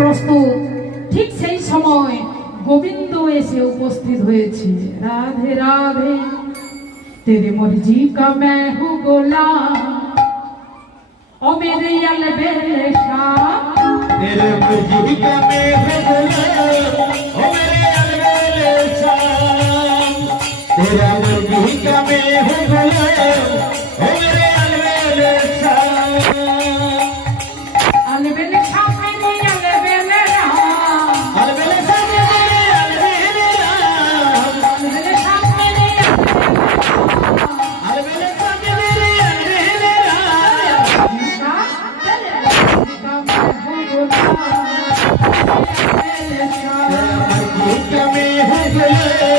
প্রস্তুত। ঠিক সেই সময় গোবিন্দ এসে উপস্থিত হয়েছে। রাধে রাধে, তেরে মর্জি কা मैं हूँ গোলাম, ও মেরে अलबेले शाह। तेरे मर्जी का मैं हूँ गुलाम, ओ मेरे अलबेले शाह। तेरा मर्जी का मैं हूँ गुलाम, ओ मेरे अलबेले शाह। अलबेले शाह मेरे अलबेले राम, अलबेले शाह मेरे अलबेले राम, अलबेले शाह मेरे अलबेले शाह मेरे अलबेले राम। तेरा मर्जी का मैं हूँ गुलाम,